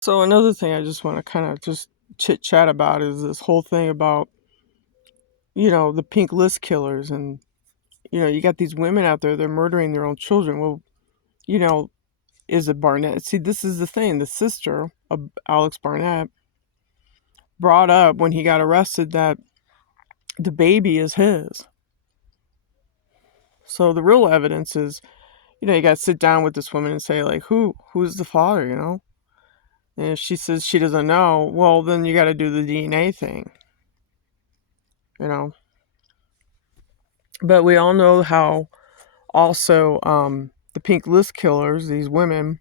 So another thing I just want to kind of just chit chat about is this whole thing about, the pink list killers. And, you got these women out there, they're murdering their own children. Well, you know, is it Barnett? See, this is the thing. The sister of Alex Barnett brought up when he got arrested that the baby is his. So the real evidence is, you got to sit down with this woman and say, like, who's the father? And if she says she doesn't know, well, then you got to do the DNA thing, you know. But we all know how also the pink list killers, these women,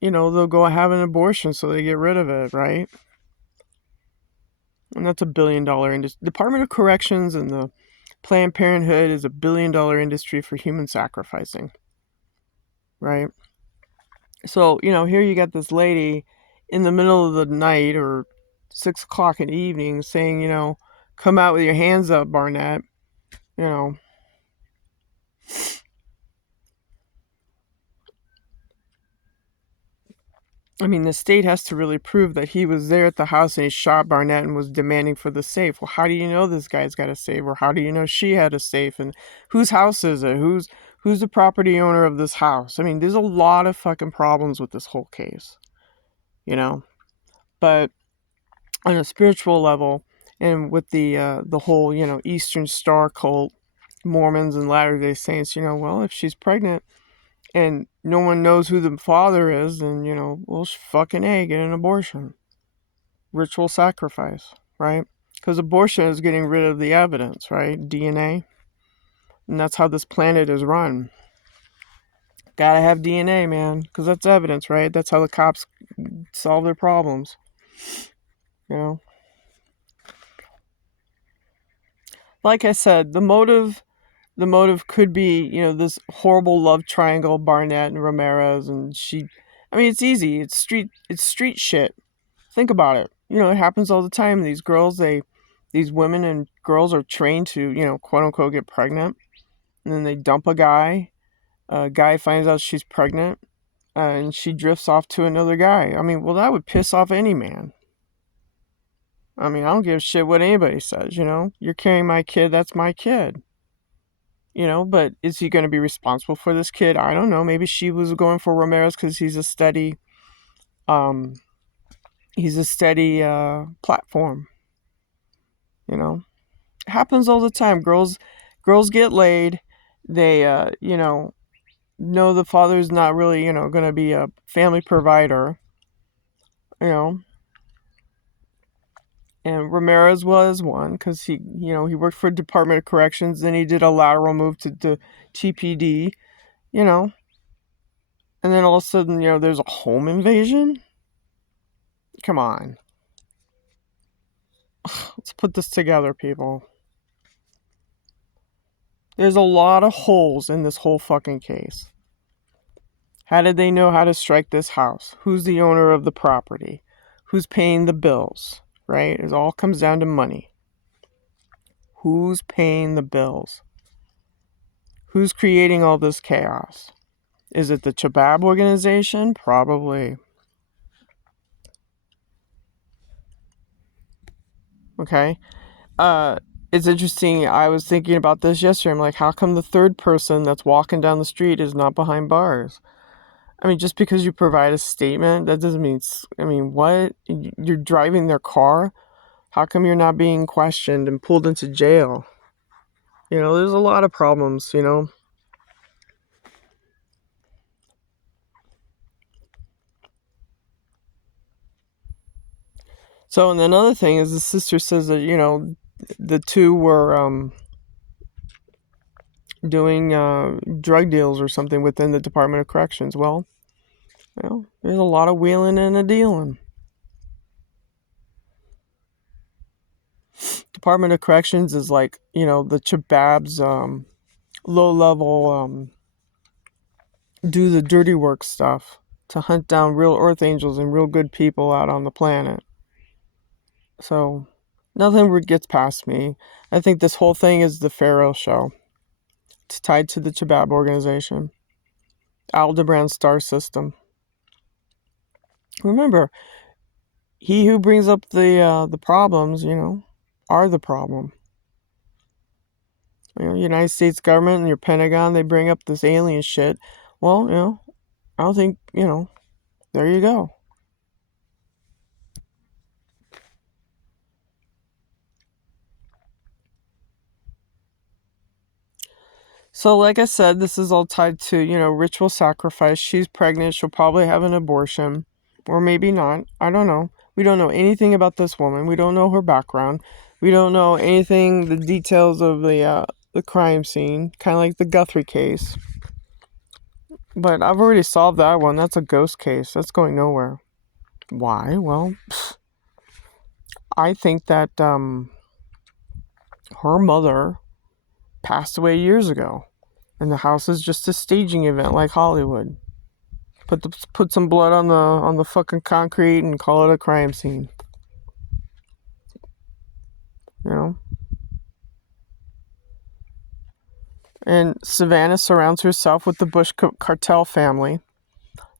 they'll go have an abortion so they get rid of it, right? And that's $1 billion industry. Department of Corrections and the Planned Parenthood is $1 billion industry for human sacrificing, right? So, here you got this lady in the middle of the night or 6 o'clock in the evening saying, come out with your hands up, Barnett. You know, I mean, the state has to really prove that he was there at the house and he shot Barnett and was demanding for the safe. Well, how do you know this guy's got a safe, or how do you know she had a safe, and whose house is it? Who's the property owner of this house? I mean, there's a lot of fucking problems with this whole case, you know. But on a spiritual level, and with the whole Eastern Star cult, Mormons and Latter-day Saints, well, if she's pregnant and no one knows who the father is, then, well, fucking A, get an abortion. Ritual sacrifice, right? Because abortion is getting rid of the evidence, right? DNA. And that's how this planet is run. Gotta have DNA, man, because that's evidence, right? That's how the cops solve their problems, you know? Like I said, the motive could be, this horrible love triangle, Barnett and Ramirez, and I mean, it's easy. It's street shit. Think about it. It happens all the time. These women and girls are trained to, quote unquote, get pregnant, and then they dump a guy. A guy finds out she's pregnant, and she drifts off to another guy. I mean, well, that would piss off any man. I mean, I don't give a shit what anybody says. You're carrying my kid. That's my kid. But is he going to be responsible for this kid? I don't know. Maybe she was going for Ramirez because he's a steady platform. It happens all the time. Girls get laid. They know the father's not really going to be a family provider. And Ramirez was one because he worked for Department of Corrections. Then he did a lateral move to TPD. And then all of a sudden, there's a home invasion. Come on. Let's put this together, people. There's a lot of holes in this whole fucking case. How did they know how to strike this house? Who's the owner of the property? Who's paying the bills? Right? It all comes down to money. Who's paying the bills? Who's creating all this chaos? Is it the Chabab organization? Probably. Okay. It's interesting. I was thinking about this yesterday. I'm like, how come the third person that's walking down the street is not behind bars? I mean, just because you provide a statement, that doesn't mean, what? You're driving their car? How come you're not being questioned and pulled into jail? There's a lot of problems, So, and another thing is the sister says that, the two were doing drug deals or something within the Department of Corrections. Well, there's a lot of wheeling and a dealing. Department of Corrections is like, the Chabab's low level do the dirty work stuff to hunt down real earth angels and real good people out on the planet. So nothing gets past me. I think this whole thing is the Pharaoh show. It's tied to the Chabab organization, Aldebaran star system. Remember, he who brings up the problems, are the problem. United States government and your Pentagon, they bring up this alien shit. Well, I don't think, there you go. So, like I said, this is all tied to, ritual sacrifice. She's pregnant. She'll probably have an abortion. Or maybe not. I don't know. We don't know anything about this woman. We don't know her background. We don't know anything, the details of the crime scene. Kind of like the Guthrie case. But I've already solved that one. That's a ghost case. That's going nowhere. Why? Well, I think that her mother passed away years ago. And the house is just a staging event like Hollywood. Put some blood on the fucking concrete and call it a crime scene. You know? And Savannah surrounds herself with the Bush cartel family.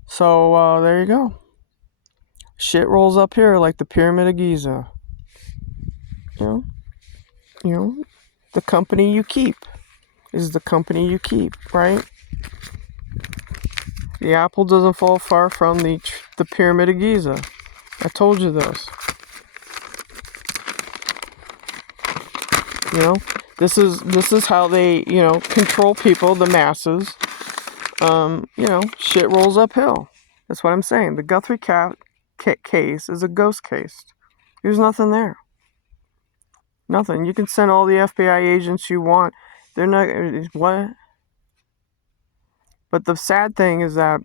So there you go. Shit rolls up here like the Pyramid of Giza. You know, the company you keep is the company you keep, right? The apple doesn't fall far from the Pyramid of Giza. I told you this. This is how they, control people, the masses. Shit rolls uphill. That's what I'm saying. The Guthrie case is a ghost case. There's nothing there. Nothing. You can send all the FBI agents you want. They're not. What? But the sad thing is that,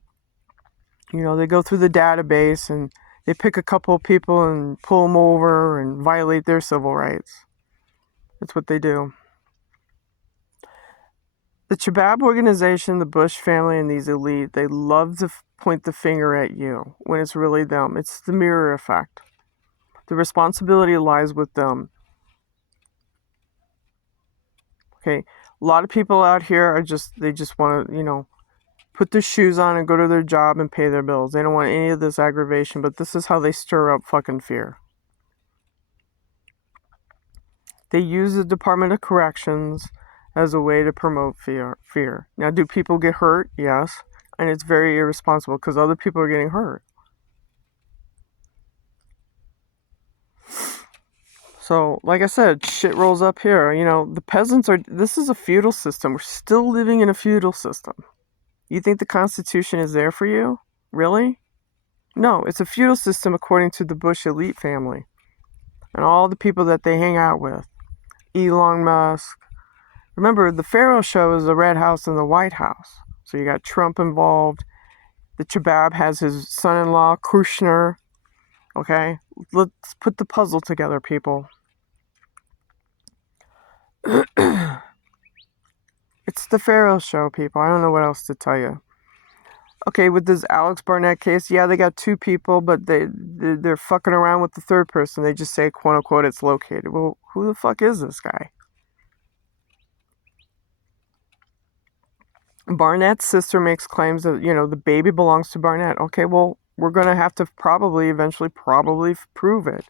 they go through the database and they pick a couple of people and pull them over and violate their civil rights. That's what they do. The chabab organization, the Bush family, and these elite, they love to point the finger at you when it's really them. It's the mirror effect. The responsibility lies with them. Okay, a lot of people out here they just want to, put their shoes on and go to their job and pay their bills. They don't want any of this aggravation, but this is how they stir up fucking fear. They use the Department of Corrections as a way to promote fear. Now, do people get hurt? Yes. And it's very irresponsible because other people are getting hurt. So, like I said, shit rolls up here. The peasants this is a feudal system. We're still living in a feudal system. You think the Constitution is there for you? Really? No, it's a feudal system according to the Bush elite family and all the people that they hang out with. Elon Musk. Remember, the Pharaoh show is the Red House and the White House. So you got Trump involved. The chabab has his son-in-law, Kushner. Okay? Let's put the puzzle together, people. It's the Pharaoh show, people. I don't know what else to tell you. Okay, with this Alex Barnett case, yeah, they got two people, but they're fucking around with the third person. They just say, quote unquote, it's located. Well, who the fuck is this guy? Barnett's sister makes claims that, the baby belongs to Barnett. Okay, well, we're going to have to eventually prove it.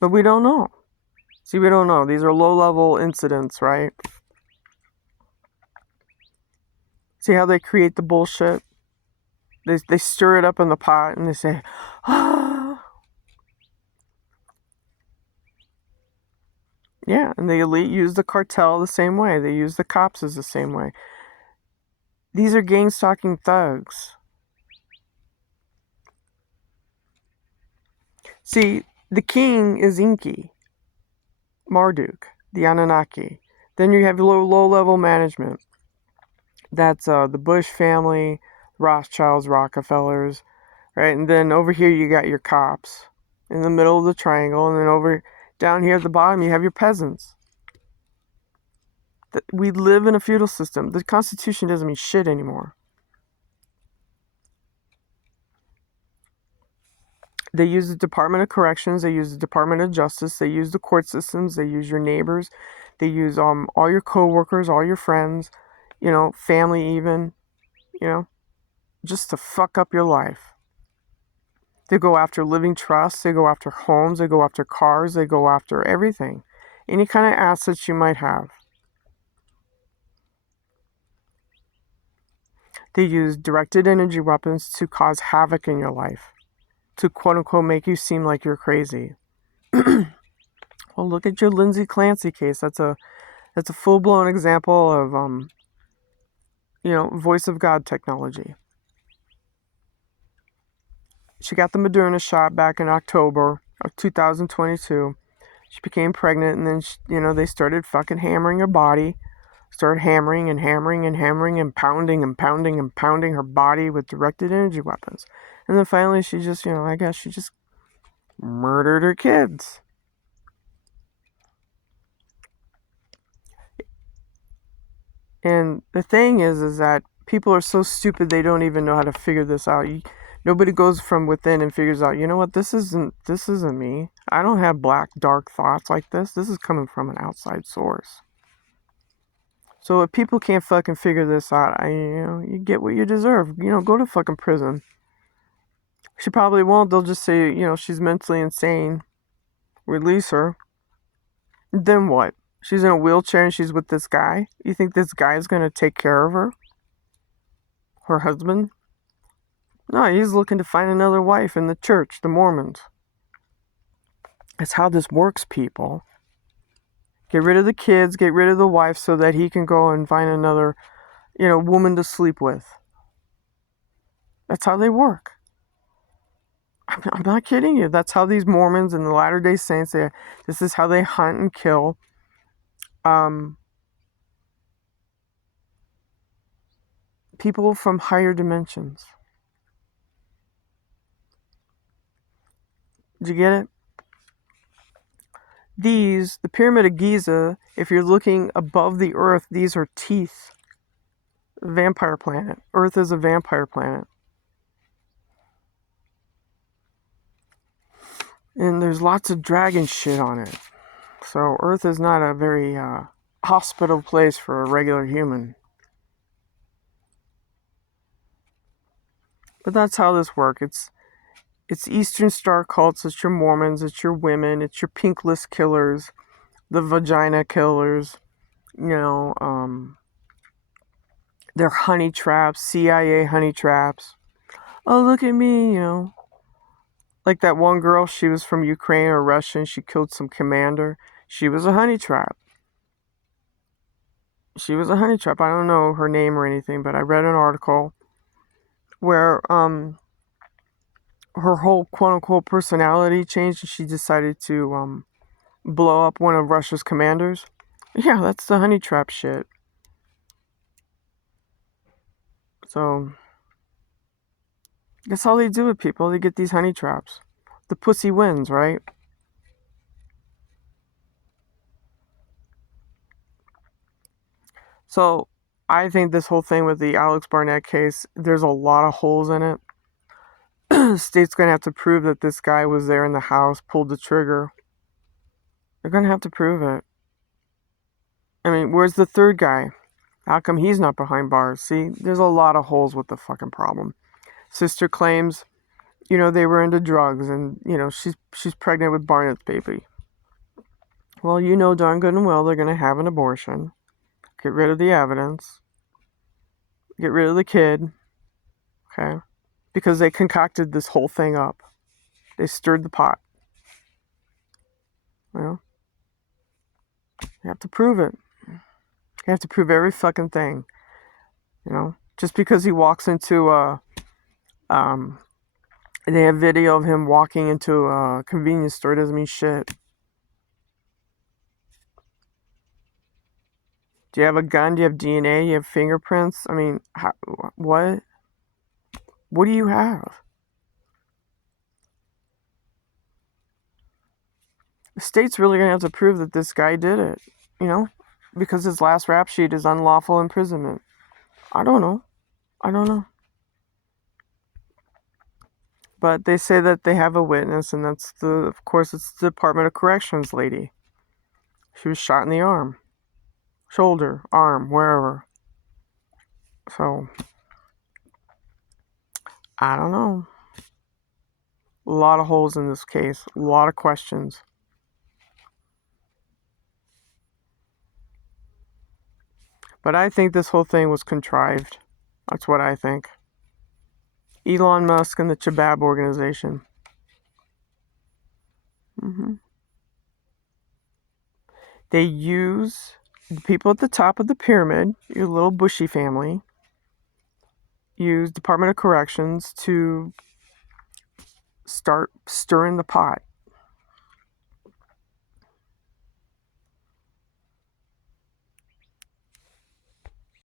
But we don't know. See, we don't know. These are low-level incidents, right? See how they create the bullshit? They stir it up in the pot and they say, ah. Yeah, and the elite use the cartel the same way. They use the cops as the same way. These are gang-stalking thugs. See, the king is Inky, Marduk, the Anunnaki. Then you have low-level management. That's the Bush family, Rothschilds, Rockefellers, right? And then over here you got your cops in the middle of the triangle, and then over down here at the bottom you have your peasants. We live in a feudal system. The Constitution doesn't mean shit anymore. They use the Department of Corrections, they use the Department of Justice, they use the court systems, they use your neighbors, they use all your co-workers, all your friends, family even, just to fuck up your life. They go after living trusts, they go after homes, they go after cars, they go after everything. Any kind of assets you might have. They use directed energy weapons to cause havoc in your life, to quote unquote make you seem like you're crazy. Well, look at your Lindsay Clancy case. That's a full blown example of voice of God technology. She got the Moderna shot back in October of 2022. She became pregnant, and then they started fucking hammering her body. Started hammering and hammering and hammering and pounding and pounding and pounding her body with directed energy weapons. And then finally she just, I guess she just murdered her kids. And the thing is that people are so stupid they don't even know how to figure this out. Nobody goes from within and figures out, you know what, this isn't me. I don't have black, dark thoughts like this. This is coming from an outside source. So if people can't fucking figure this out, you get what you deserve. Go to fucking prison. She probably won't. They'll just say, she's mentally insane. Release her. Then what? She's in a wheelchair and she's with this guy? You think this guy is going to take care of her? Her husband? No, he's looking to find another wife in the church, the Mormons. That's how this works, people. Get rid of the kids, get rid of the wife so that he can go and find another, woman to sleep with. That's how they work. I'm not kidding you. That's how these Mormons and the Latter-day Saints, this is how they hunt and kill. People from higher dimensions. Did you get it? The Pyramid of Giza, if you're looking above the Earth, these are teeth. Vampire planet. Earth is a vampire planet. And there's lots of dragon shit on it. So Earth is not a very hospitable place for a regular human. But that's how this works. It's Eastern Star cults, it's your Mormons, it's your women, it's your pink list killers, the vagina killers, they're honey traps, CIA honey traps. Oh, look at me, Like that one girl, she was from Ukraine or Russia, and she killed some commander. She was a honey trap. I don't know her name or anything, but I read an article where her whole quote-unquote personality changed and she decided to blow up one of Russia's commanders. Yeah, that's the honey trap shit. So that's how they do it, people. They get these honey traps. The pussy wins, right? So I think this whole thing with the Alex Barnett case, there's a lot of holes in it. The state's going to have to prove that this guy was there in the house, pulled the trigger. They're going to have to prove it. I mean, where's the third guy? How come he's not behind bars? See, there's a lot of holes with the fucking problem. Sister claims, they were into drugs and, she's pregnant with Barnett's baby. Well, darn good and well they're going to have an abortion. Get rid of the evidence. Get rid of the kid. Okay? Because they concocted this whole thing up. They stirred the pot. You have to prove it. You have to prove every fucking thing. Just because he walks into they have video of him walking into a convenience store doesn't mean shit. Do you have a gun? Do you have DNA? Do you have fingerprints? I mean, what? What do you have? The state's really going to have to prove that this guy did it, because his last rap sheet is unlawful imprisonment. I don't know. But they say that they have a witness, and it's the Department of Corrections lady. She was shot in the arm, shoulder, arm, wherever. So I don't know. A lot of holes in this case, a lot of questions. But I think this whole thing was contrived. That's what I think. Elon Musk and the Chabab organization. hmm They use the people at the top of the pyramid, your little Bushy family, use Department of Corrections to start stirring the pot.